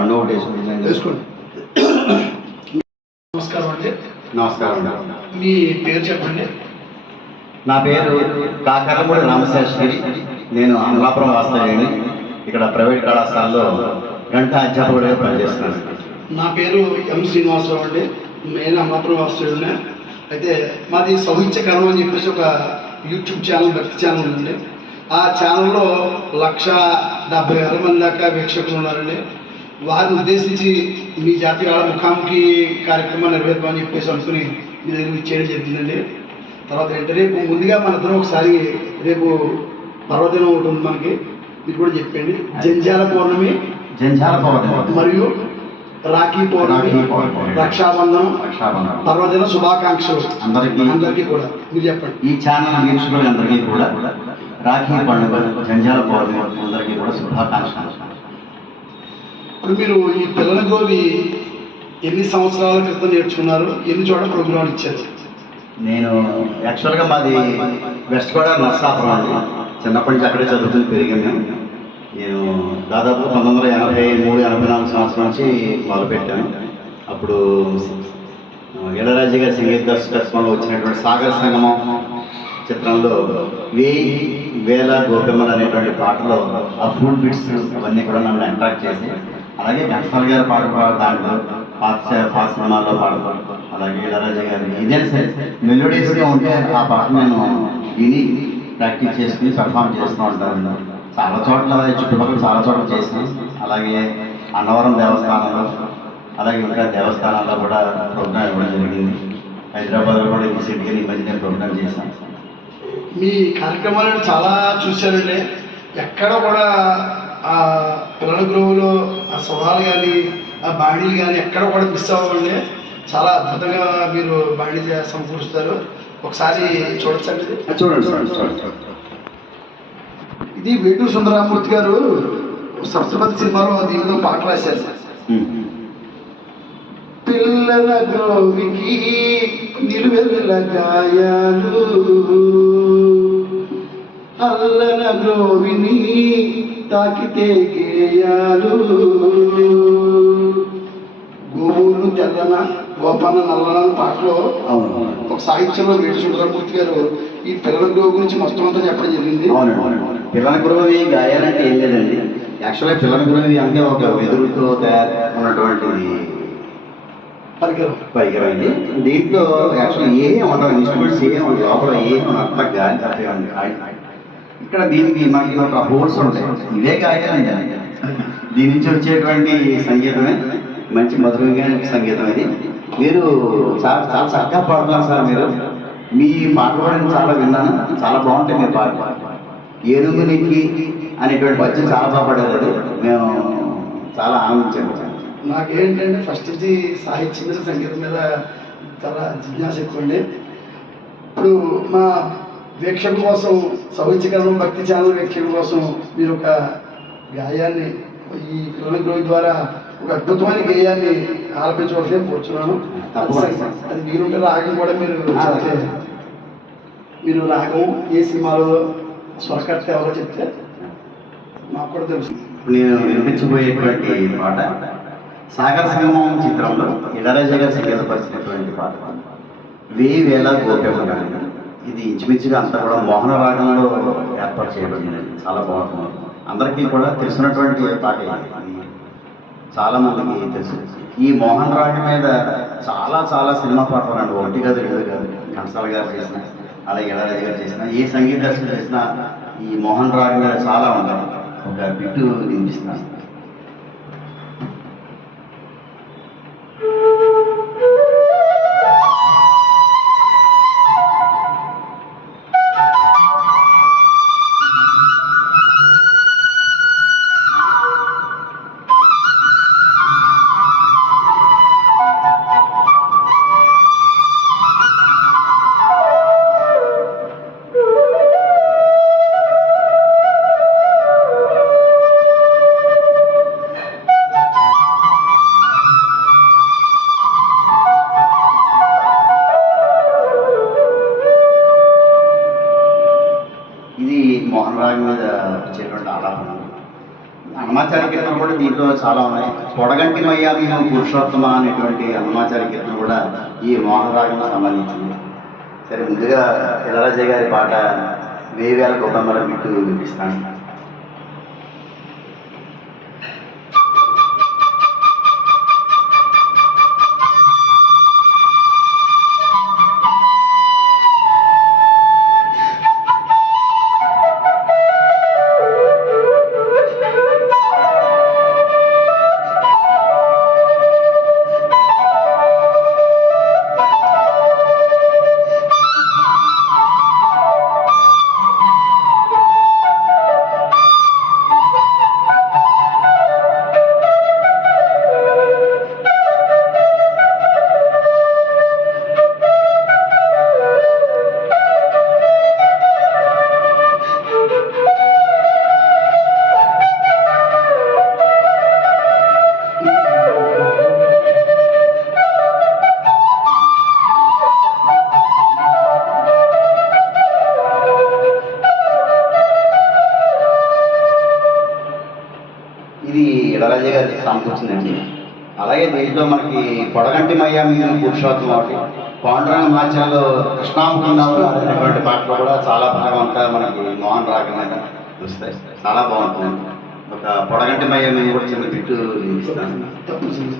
పండు ఒకటి వేసుకోండి. నమస్కారం అండి. నమస్కారం. మీ పేరు చెప్పండి. నా పేరు కాకర్లమూడి రామశాస్త్రి. నేను అమలాపురం వాస్తవ్యుని. ఇక్కడ ప్రైవేట్ కళాశాలలో గంట అధ్యాపకుడిగా పనిచేస్తున్నాను. నా పేరు ఎం శ్రీనివాసరావు అండి. నేను అమలాపురం వాస్తవ్యుడినే. అయితే మాది సౌహిత్యకరం అని చెప్పేసి ఒక యూట్యూబ్ ఛానల్, భక్తి ఛానల్ ఉందండి. ఆ ఛానల్లో 1,70,000 మంది దాకా వీక్షకులు ఉన్నారండి. వారిని ఉద్దేశించి మీ జాతీయ ముఖాముఖి కార్యక్రమాన్ని నిర్వహిద్దామని చెప్పేసి అనుకుని మీ దగ్గర చేయడం జరిగిందండి. తర్వాత ఏంటంటే రేపు ముందుగా మన ఇద్దరం ఒకసారి రేపు పర్వదినం ఒకటి ఉంది మనకి, మీరు కూడా చెప్పండి. జంజాల పౌర్ణమి మరియు రాఖీ పౌర్ణమి, రక్షాబంధనం, పర్వదిన శుభాకాంక్షలు అందరికీ కూడా మీరు చెప్పండి. ఈ ఛానల్ వీక్షకులందరికీ కూడా రాఖీ పండుగ, జంజాల పౌర్ణమి అందరికీ కూడా శుభాకాంక్షలు. ఇప్పుడు మీరు ఈ పిల్లల గోవి ఎన్ని సంవత్సరాల క్రితం నేర్చుకున్నారు? ఎన్ని చోట్ల ప్రోగ్రాంలు ఇచ్చారు? నేను యాక్చువల్గా మాది వెస్ట్ గోదావరి నర్సాపురం అండి. చిన్నప్పటి నుంచి అక్కడే చదువుకుని పెరిగాను. నేను దాదాపు 1983-84 సంవత్సరం నుంచి మొదలుపెట్టాను. అప్పుడు ఇళరాజు గారి సంగీత దర్శకత్వంలో వచ్చినటువంటి సాగర సంగమం చిత్రంలో వేల గోపెమ్మలు అనేటువంటి పాటలో ఆ ఫుల్ బిట్స్ అవన్నీ కూడా నన్ను అట్రాక్ట్ చేసి, అలాగే ఘంటసాల గారి పాట దాంట్లో పాత సినిమాల్లో పాడతాం, అలాగే ఇళరాజు గారి ఇదే సరే మెలోడీస్గా ఉంటే ఆ పాట నేను విని ప్రాక్టీస్ చేసుకుని పర్ఫామ్ చేస్తూ ఉంటాను. చాలా చోట్ల చుట్టుపక్కల చాలా చోట్ల చేసి, అలాగే అన్నవరం దేవస్థానంలో, అలాగే ఇంకా దేవస్థానాల్లో కూడా ప్రోగ్రాం ఇవ్వడం జరిగింది. హైదరాబాద్లో కూడా రీసెంట్గా ఈ మధ్య నేను ప్రోగ్రాం చేశాను. మీ కార్యక్రమాలను చాలా చూశానండి. ఎక్కడ కూడా ఆ పిల్లల గురువులు ఆ స్వరాలు కానీ ఆ బాణీలు కానీ ఎక్కడ కూడా మిస్ అవ్వండి. చాలా అద్భుతంగా మీరు బాణీ సమకూరుస్తారు. ఒకసారి చూడొచ్చండి. చూడండి. ఇది వేటూరు సుందరరామూర్తి గారు సప్తపతి సినిమాలో దీనిలో పాట రాశారు. పిల్లల గ్రోవికి నిలువెల్ల గాయాలు, అల్లన గ్రోవిని తాకితే గేయాలు, గోవులు తెల్లన గోపన్న నల్లన పాటలో ఒక సాహిత్యంలో వేటూరు సుందరరామూర్తి గారు ఈ పిల్లల గ్రోవి గురించి మొత్తం అంతా చెప్పడం జరిగింది. పిల్లల గురువు గాయాలంటే ఏం లేదండి. యాక్చువల్గా పిల్లల గురువు అంటే ఒక వెదురుతో తయారు ఉన్నటువంటి పరికరం అండి. దీంట్లో యాక్చువల్గా ఏం ఉండవు, ఇన్స్ట్రుమెంట్స్ ఏం ఉండవు, లోపల ఏం అట్లా గాలి తప్పేవండి. ఇక్కడ దీనికి మనకి ఒక హోల్స్ ఉంటాయి. ఇవే గాయాలండి. దీని నుంచి వచ్చేటువంటి సంగీతమే మంచి మధురంగా సంగీతం. ఇది మీరు చాలా చాలా చక్కగా పాడుతున్నారు సార్. మీరు మీ పాట కూడా నేను చాలా విన్నాను, చాలా బాగుంటాయి మీ పాట. ఏనుగు నెక్కి అనేటువంటి పద్యం చాలా బాగా పడేది. మేము చాలా ఆనందించాము. నాకేంటంటే ఫస్ట్ నుంచి సాహిత్యం మీద, సంగీతం మీద చాలా జిజ్ఞాస ఎక్కువ అండి. ఇప్పుడు మా వీక్షకుల కోసం, సౌహిత్యకరం భక్తి ఛానల్ వీక్షకుల కోసం మీరు ఒక గాయాన్ని ఈ పిల్లల గ్రోవి ద్వారా ఒక అద్భుతమైన గేయాన్ని ఆలపించవలసిన కోరుచున్నాను. అది మీరుంటే రాగం కూడా మీరు రాగం ఏ సినిమాలో స్వరకర్త ఎవరో చెప్తే మాకు కూడా తెలుసు. నేను వినిపించబోయేటువంటి పాట సాగర సంగమం చిత్రంలో ఇళరాజా గారు సంగీతపరిచినటువంటి పాట వేల గోపెమ్మలు. ఇది ఇంచుమించుగా అంతా కూడా మోహన రాగంలో ఏర్పాటు చేయబడిందండి. చాలా బాగుంటుంది. అందరికీ కూడా తెలిసినటువంటి పాట. చాలా మందికి తెలుసు. ఈ మోహన్ రాగం మీద చాలా సినిమా పాటలు అండి. ఒకటి కాదు, రెండు కాదు. ఘంటసాల గారు చేసిన, అలాగే ఇళరాజా గారు చేసిన, ఏ సంగీత దర్శకులు చేసిన ఈ మోహన్ రాగం మీద చాలా ఉంటాయి. ఒక బిట్టు వినిపిస్తున్నాను. మోహన్ రాగం మీద వచ్చేటువంటి ఆలాపన. హనుమాచార్య కీర్తన కూడా దీంట్లో చాలా ఉన్నాయి. పొడగంటి మయ్యామి పురుషోత్తమ అనేటువంటి హనుమాచార్య కీర్తన కూడా ఈ మోహనరాగం సంబంధించింది. సరే, ముందుగా ఇళరాజా గారి పాట 1000 గోపమ్మల బిట్టు వినిపిస్తాను. ఇది ఇళరాజా గారి సమకూర్చిందండి. అలాగే దీంట్లో మనకి పొడగంటి మయ్యామి పురుషోత్తమ ఒకటి, పాండురంగ మాధ్యంలో కృష్ణాముకుందాలు అనేటువంటి పాటలు కూడా చాలా భాగం అంతా మనకి మోహన్ రాగం మీద వస్తాయి. చాలా బాగుంటుంది. ఒక పొడగంటి మయ్యామి కూడా చిన్న బిట్టు ఇస్తాను. తప్పనిసరి.